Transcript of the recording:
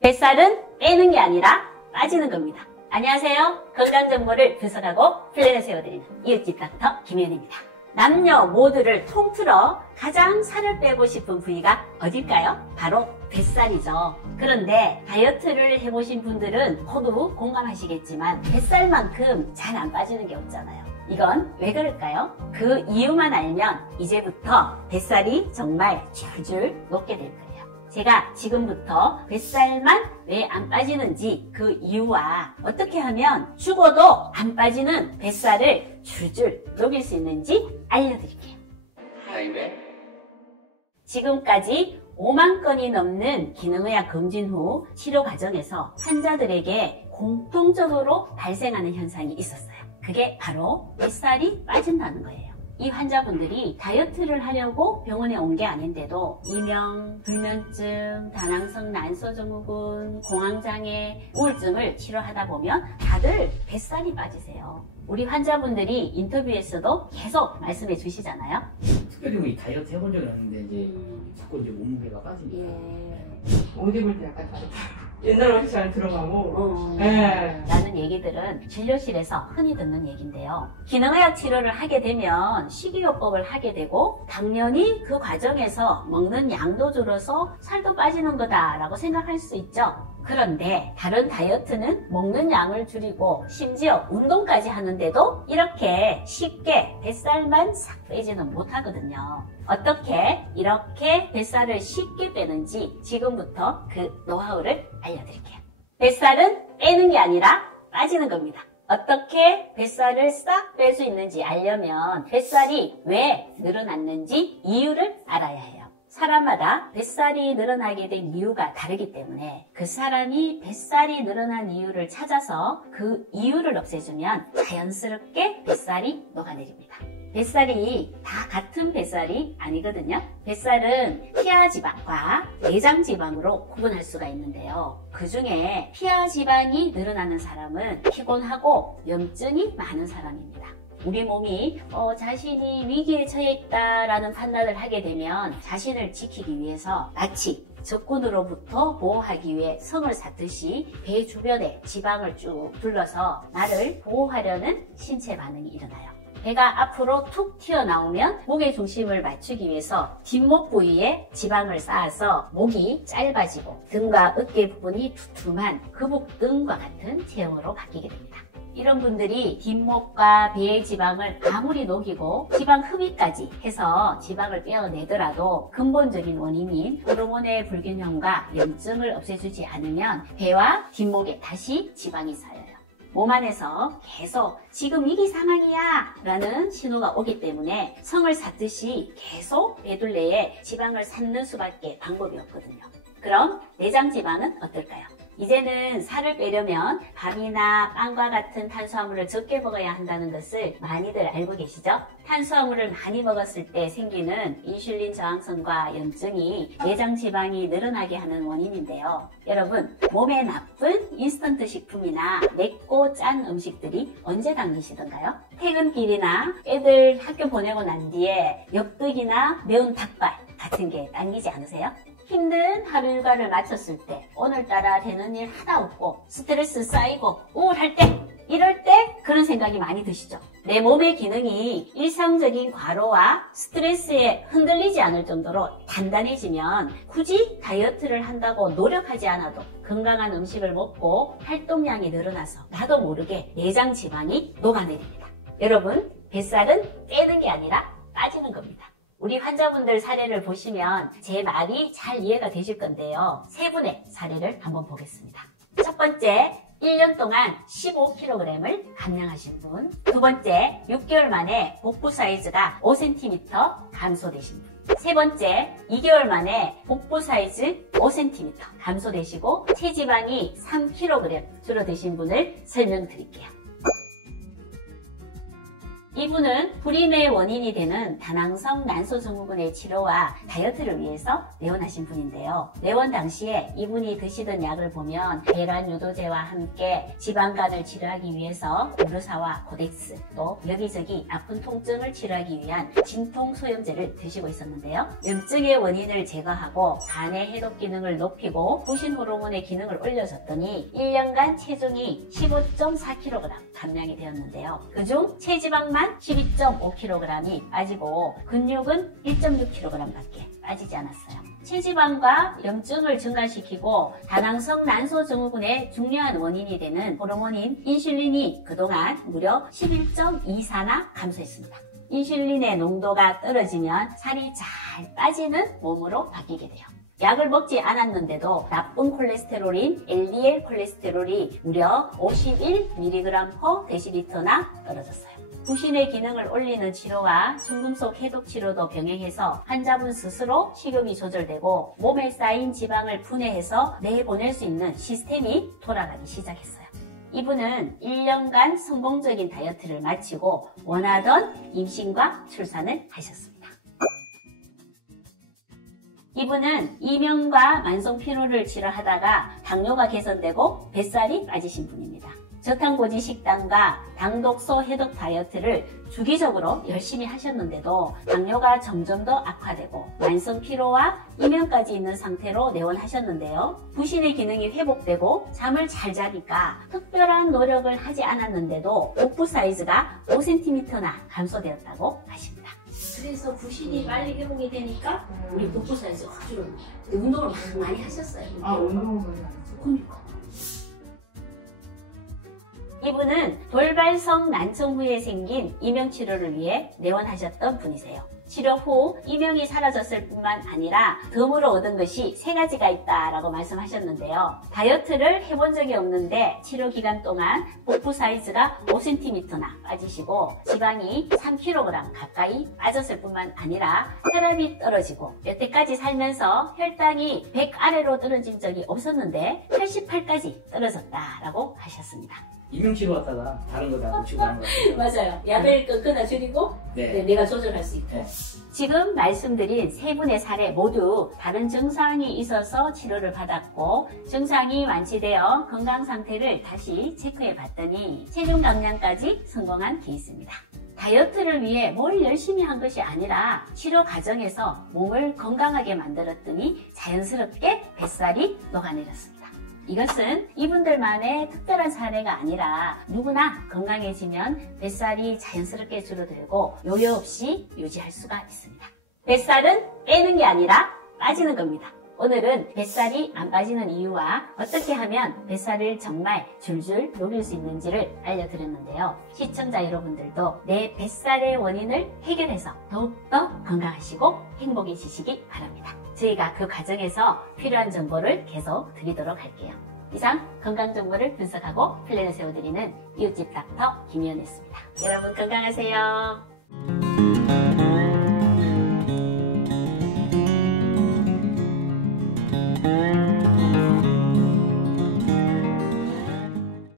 뱃살은 빼는 게 아니라 빠지는 겁니다. 안녕하세요. 건강 정보를 분석하고 플랜을 세워드리는 이웃집 닥터 김혜연입니다. 남녀 모두를 통틀어 가장 살을 빼고 싶은 부위가 어딜까요? 바로 뱃살이죠. 그런데 다이어트를 해보신 분들은 모두 공감하시겠지만 뱃살만큼 잘 안 빠지는 게 없잖아요. 이건 왜 그럴까요? 그 이유만 알면 이제부터 뱃살이 정말 줄줄 녹게 될 거예요. 제가 지금부터 뱃살만 왜 안 빠지는지 그 이유와 어떻게 하면 죽어도 안 빠지는 뱃살을 줄줄 녹일 수 있는지 알려드릴게요. 지금까지 5만 건이 넘는 기능의학 검진 후 치료 과정에서 환자들에게 공통적으로 발생하는 현상이 있었어요. 그게 바로 뱃살이 빠진다는 거예요. 이 환자분들이 다이어트를 하려고 병원에 온 게 아닌데도 이명, 불면증, 다낭성 난소증후군, 공황장애, 우울증을 치료하다 보면 다들 뱃살이 빠지세요. 우리 환자분들이 인터뷰에서도 계속 말씀해 주시잖아요. 특별히 다이어트 해본 적은 없는데 이제 자꾸 이제 몸무게가 빠지니까. 옷 입을 때 약간 다르다. 옛날 옷이 잘 들어가고. 라는 얘기들은 진료실에서 흔히 듣는 얘기인데요. 기능의학 치료를 하게 되면 식이요법을 하게 되고 당연히 그 과정에서 먹는 양도 줄어서 살도 빠지는 거다라고 생각할 수 있죠. 그런데 다른 다이어트는 먹는 양을 줄이고 심지어 운동까지 하는데도 이렇게 쉽게 뱃살만 싹 빼지는 못하거든요. 어떻게 이렇게 뱃살을 쉽게 빼는지 지금부터 그 노하우를 알려드릴게요. 뱃살은 빼는 게 아니라 빠지는 겁니다. 어떻게 뱃살을 싹 뺄 수 있는지 알려면 뱃살이 왜 늘어났는지 이유를 알아야 해요. 사람마다 뱃살이 늘어나게 된 이유가 다르기 때문에 그 사람이 뱃살이 늘어난 이유를 찾아서 그 이유를 없애주면 자연스럽게 뱃살이 녹아내립니다. 뱃살이 다 같은 뱃살이 아니거든요. 뱃살은 피하지방과 내장지방으로 구분할 수가 있는데요. 그 중에 피하지방이 늘어나는 사람은 피곤하고 염증이 많은 사람입니다. 우리 몸이 자신이 위기에 처해 있다라는 판단을 하게 되면 자신을 지키기 위해서 마치 적군으로부터 보호하기 위해 성을 샀듯이 배 주변에 지방을 쭉 둘러서 나를 보호하려는 신체 반응이 일어나요. 배가 앞으로 툭 튀어나오면 목의 중심을 맞추기 위해서 뒷목 부위에 지방을 쌓아서 목이 짧아지고 등과 어깨 부분이 두툼한 거북등과 같은 체형으로 바뀌게 됩니다. 이런 분들이 뒷목과 배의 지방을 아무리 녹이고 지방 흡입까지 해서 지방을 빼어내더라도 근본적인 원인인 호르몬의 불균형과 염증을 없애주지 않으면 배와 뒷목에 다시 지방이 쌓여요. 몸 안에서 계속 지금 위기 상황이야 라는 신호가 오기 때문에 성을 샀듯이 계속 배둘레에 지방을 샀는 수밖에 방법이 없거든요. 그럼 내장지방은 어떨까요? 이제는 살을 빼려면 밥이나 빵과 같은 탄수화물을 적게 먹어야 한다는 것을 많이들 알고 계시죠? 탄수화물을 많이 먹었을 때 생기는 인슐린 저항성과 염증이 내장지방이 늘어나게 하는 원인인데요. 여러분, 몸에 나쁜 인스턴트 식품이나 맵고 짠 음식들이 언제 당기시던가요? 퇴근길이나 애들 학교 보내고 난 뒤에 엽떡이나 매운 닭발 같은 게 당기지 않으세요? 힘든 하루 일과를 마쳤을 때 오늘따라 되는 일 하나 없고 스트레스 쌓이고 우울할 때 이럴 때 그런 생각이 많이 드시죠? 내 몸의 기능이 일상적인 과로와 스트레스에 흔들리지 않을 정도로 단단해지면 굳이 다이어트를 한다고 노력하지 않아도 건강한 음식을 먹고 활동량이 늘어나서 나도 모르게 내장 지방이 녹아내립니다. 여러분, 뱃살은 빼는 게 아니라 빠지는 겁니다. 우리 환자분들 사례를 보시면 제 말이 잘 이해가 되실 건데요. 세 분의 사례를 한번 보겠습니다. 첫 번째, 1년 동안 15kg을 감량하신 분. 두 번째, 6개월 만에 복부 사이즈가 5cm 감소되신 분. 세 번째, 2개월 만에 복부 사이즈 5cm 감소되시고 체지방이 3kg 줄어드신 분을 설명드릴게요. 이분은 불임의 원인이 되는 다낭성 난소증후군의 치료와 다이어트를 위해서 내원하신 분인데요. 내원 당시에 이분이 드시던 약을 보면 배란 유도제와 함께 지방간을 치료하기 위해서 우르사와 코덱스, 또 여기저기 아픈 통증을 치료하기 위한 진통소염제를 드시고 있었는데요. 염증의 원인을 제거하고 간의 해독 기능을 높이고 부신 호르몬의 기능을 올려줬더니 1년간 체중이 15.4kg 감량이 되었는데요. 그중 체지방만 12.5kg이 빠지고 근육은 1.6kg 밖에 빠지지 않았어요. 체지방과 염증을 증가시키고 다낭성 난소증후군의 중요한 원인이 되는 호르몬인 인슐린이 그동안 무려 11.24나 감소했습니다. 인슐린의 농도가 떨어지면 살이 잘 빠지는 몸으로 바뀌게 돼요. 약을 먹지 않았는데도 나쁜 콜레스테롤인 LDL 콜레스테롤이 무려 51mg/dl나 떨어졌어요. 부신의 기능을 올리는 치료와 중금속 해독 치료도 병행해서 환자분 스스로 식욕이 조절되고 몸에 쌓인 지방을 분해해서 내보낼 수 있는 시스템이 돌아가기 시작했어요. 이분은 1년간 성공적인 다이어트를 마치고 원하던 임신과 출산을 하셨습니다. 이분은 이명과 만성 피로를 치료하다가 당뇨가 개선되고 뱃살이 빠지신 분입니다. 저탄고지 식단과 당독소 해독 다이어트를 주기적으로 열심히 하셨는데도 당뇨가 점점 더 악화되고 만성 피로와 이명까지 있는 상태로 내원하셨는데요. 부신의 기능이 회복되고 잠을 잘 자니까 특별한 노력을 하지 않았는데도 복부 사이즈가 5cm나 감소되었다고 하십니다. 그래서 부신이 빨리 회복이 되니까 우리 복부 사이즈가 확 줄어든 거예요. 운동을 많이 하셨어요. 운동을 많이 하셨어요? 그러니까. 이분은 돌발성 난청 후에 생긴 이명치료를 위해 내원하셨던 분이세요. 치료 후 이명이 사라졌을 뿐만 아니라 덤으로 얻은 것이 3가지가 있다라고 말씀하셨는데요. 다이어트를 해본 적이 없는데 치료 기간 동안 복부 사이즈가 5cm나 빠지시고 지방이 3kg 가까이 빠졌을 뿐만 아니라 혈압이 떨어지고 여태까지 살면서 혈당이 100 아래로 떨어진 적이 없었는데 88까지 떨어졌다라고 하셨습니다. 이명치료 왔다가 다른 거 다 놓치고 하는 거 같아요. 맞아요. 약을 끊어 줄이고 내가 조절할 수 있고. 지금 말씀드린 3분의 사례 모두 다른 증상이 있어서 치료를 받았고 증상이 완치되어 건강 상태를 다시 체크해 봤더니 체중 감량까지 성공한 케이스입니다. 다이어트를 위해 뭘 열심히 한 것이 아니라 치료 과정에서 몸을 건강하게 만들었더니 자연스럽게 뱃살이 녹아내렸습니다. 이것은 이분들만의 특별한 사례가 아니라 누구나 건강해지면 뱃살이 자연스럽게 줄어들고 요요 없이 유지할 수가 있습니다. 뱃살은 빼는 게 아니라 빠지는 겁니다. 오늘은 뱃살이 안 빠지는 이유와 어떻게 하면 뱃살을 정말 줄줄 녹일 수 있는지를 알려드렸는데요. 시청자 여러분들도 내 뱃살의 원인을 해결해서 더욱더 건강하시고 행복해지시기 바랍니다. 저희가 그 과정에서 필요한 정보를 계속 드리도록 할게요. 이상 건강정보를 분석하고 플랜을 세워드리는 이웃집 닥터 김희연이었습니다. 여러분 건강하세요.